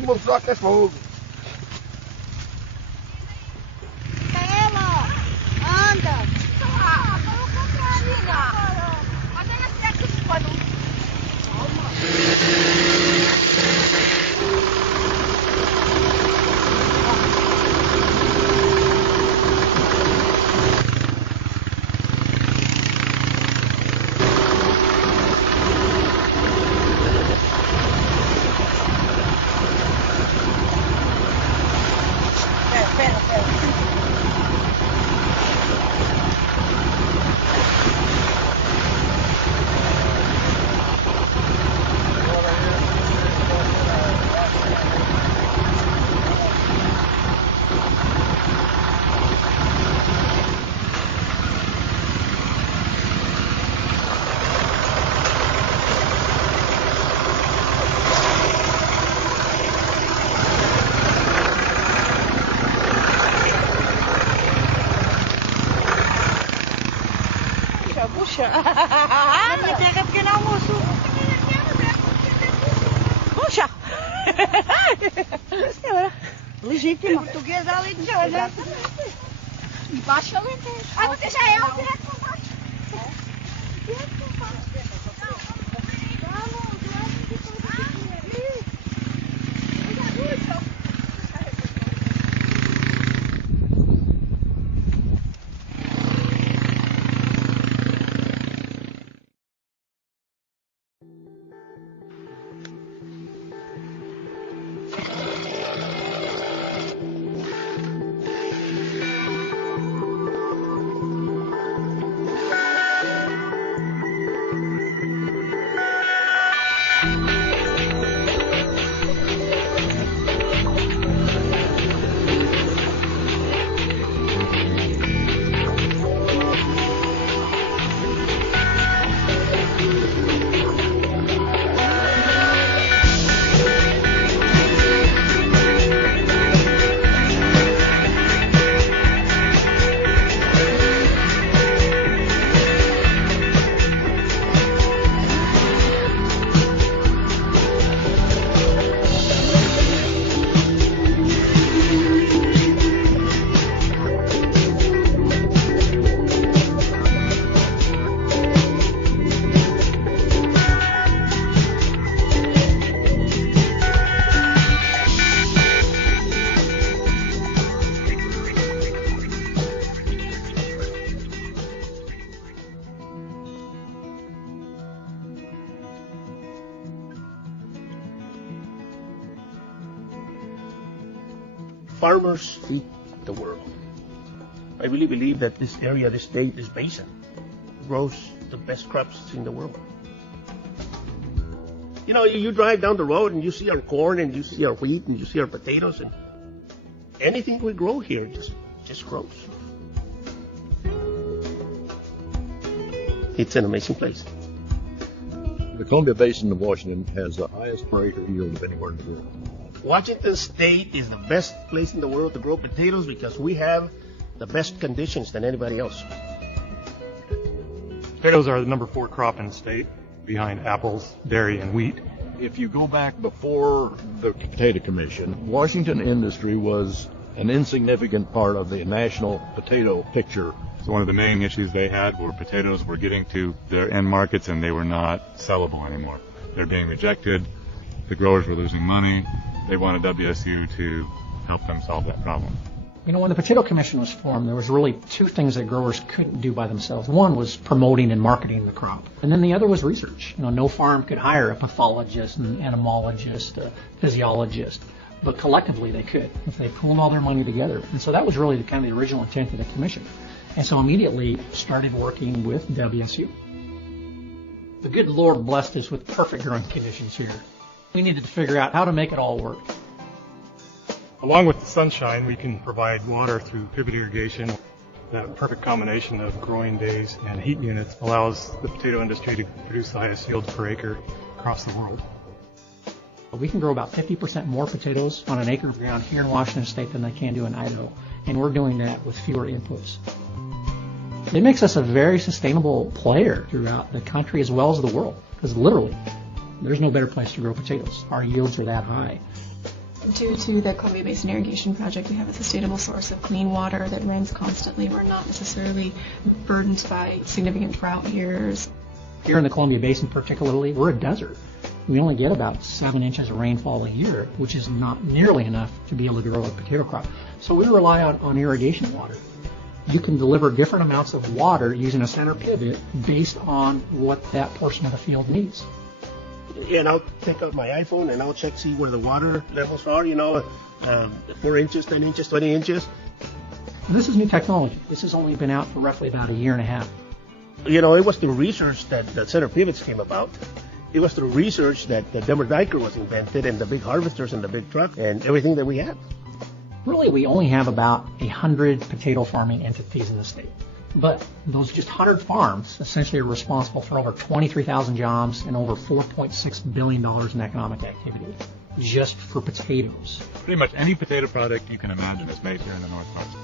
último só que é fogo. Ela, anda. Vamos comprar, amiga. Olha esse aqui, pode. Puxa, me pega pequeno almoço. Puxa. Senhora, legítima. Portuguesa além de olhar. Embaixo eu lentei. Ah, você já é o direto por baixo. Farmers feed the world. I really believe that this area, this state, this basin, grows the best crops in the world. You know, you drive down the road and you see our corn and you see our wheat and you see our potatoes, and anything we grow here just grows. It's an amazing place. The Columbia Basin of Washington has the highest per acre yield of anywhere in the world. Washington State is the best place in the world to grow potatoes because we have the best conditions than anybody else. Potatoes are the number 4 crop in the state, behind apples, dairy, and wheat. If you go back before the Potato Commission, Washington industry was an insignificant part of the national potato picture. So one of the main issues they had were potatoes were getting to their end markets and they were not sellable anymore. They're being rejected. The growers were losing money. They wanted WSU to help them solve that problem. You know, when the Potato Commission was formed, there was really 2 things that growers couldn't do by themselves. One was promoting and marketing the crop, and then the other was research. You know, no farm could hire a pathologist, an entomologist, a physiologist, but collectively they could if they pooled all their money together. And so that was really kind of the original intent of the commission. And so immediately started working with WSU. The good Lord blessed us with perfect growing conditions here. We needed to figure out how to make it all work. Along with the sunshine, we can provide water through pivot irrigation. That perfect combination of growing days and heat units allows the potato industry to produce the highest yields per acre across the world. We can grow about 50% more potatoes on an acre of ground here in Washington State than they can do in Idaho, and we're doing that with fewer inputs. It makes us a very sustainable player throughout the country as well as the world, because literally, there's no better place to grow potatoes. Our yields are that high. Due to the Columbia Basin Irrigation Project, we have a sustainable source of clean water that rains constantly. We're not necessarily burdened by significant drought years. Here in the Columbia Basin particularly, we're a desert. We only get about 7 inches of rainfall a year, which is not nearly enough to be able to grow a potato crop. So we rely on irrigation water. You can deliver different amounts of water using a center pivot based on what that portion of the field needs. And I'll take out my iPhone and I'll see where the water levels are, 4 inches, 10 inches, 20 inches. And this is new technology. This has only been out for roughly about a year and a half. It was the research that center pivots came about. It was the research that the Denver Diker was invented and the big harvesters and the big truck and everything that we had. Really, we only have about 100 potato farming entities in the state. But those just 100 farms essentially are responsible for over 23,000 jobs and over $4.6 billion in economic activity just for potatoes. Pretty much any potato product you can imagine is made here in the Northwest.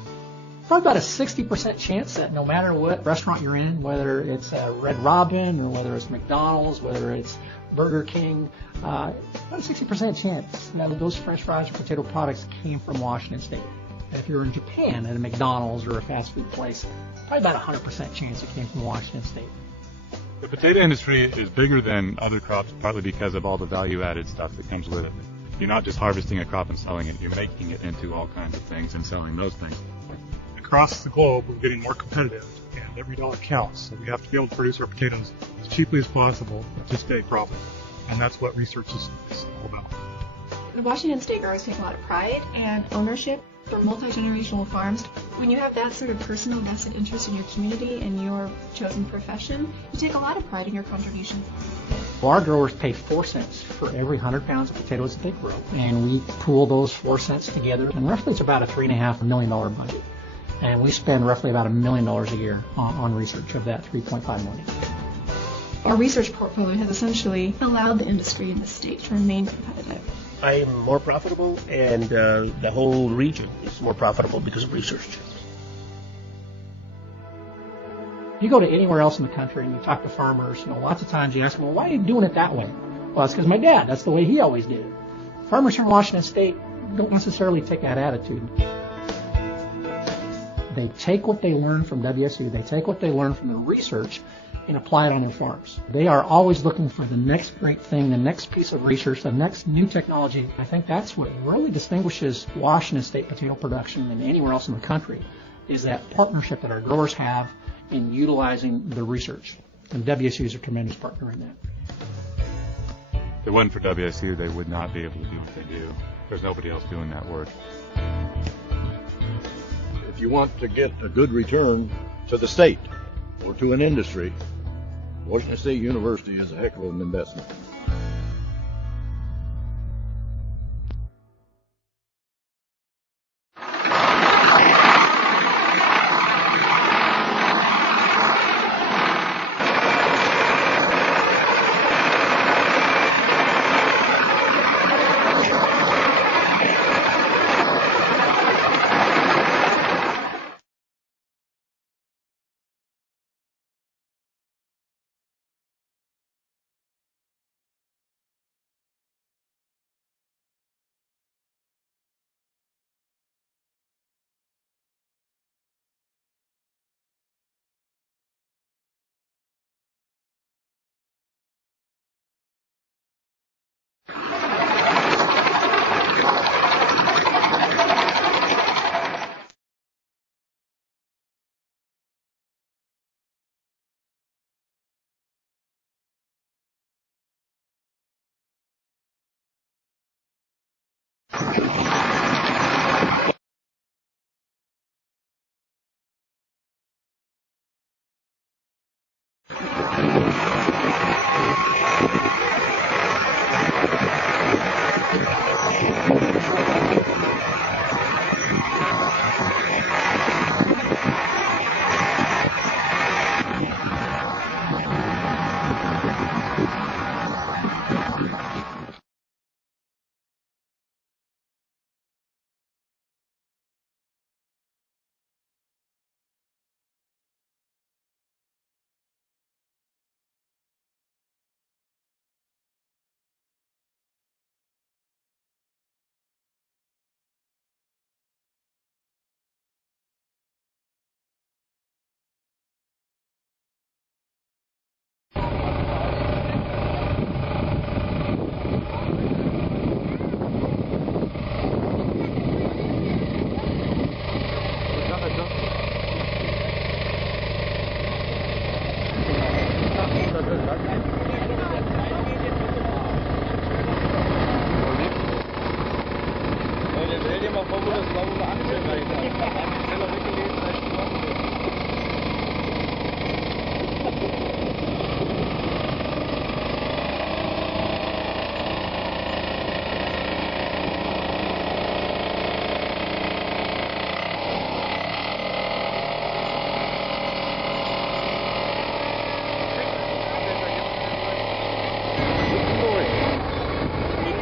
Probably about a 60% chance that no matter what restaurant you're in, whether it's Red Robin or whether it's McDonald's, whether it's Burger King, about a 60% chance that those French fries or potato products came from Washington State. And if you're in Japan at a McDonald's or a fast food place, probably about a 100% chance it came from Washington State. The potato industry is bigger than other crops partly because of all the value-added stuff that comes with it. You're not just harvesting a crop and selling it, you're making it into all kinds of things and selling those things. Across the globe, we're getting more competitive, and every dollar counts. So we have to be able to produce our potatoes as cheaply as possible to stay profitable. And that's what research is all about. The Washington State growers take a lot of pride and ownership for multi-generational farms. When you have that sort of personal vested interest in your community and your chosen profession, you take a lot of pride in your contribution. Well, our growers pay 4 cents for every 100 pounds of potatoes that they grow, and we pool those 4 cents together, and roughly it's about a $3.5 million budget. And we spend roughly about $1 million a year on research of that $3.5 million. Our research portfolio has essentially allowed the industry in the state to remain competitive. I am more profitable, and the whole region is more profitable because of research. You go to anywhere else in the country and you talk to farmers, lots of times you ask them, well, why are you doing it that way? Well, it's because my dad, that's the way he always did it. Farmers from Washington State don't necessarily take that attitude. They take what they learn from WSU, they take what they learn from the research and apply it on their farms. They are always looking for the next great thing, the next piece of research, the next new technology. I think that's what really distinguishes Washington State potato production and anywhere else in the country, is that partnership that our growers have in utilizing the research. And WSU is a tremendous partner in that. If it wasn't for WSU, they would not be able to do what they do. There's nobody else doing that work. If you want to get a good return to the state or to an industry, Washington State University is a heck of an investment.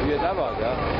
Wie da war, ja.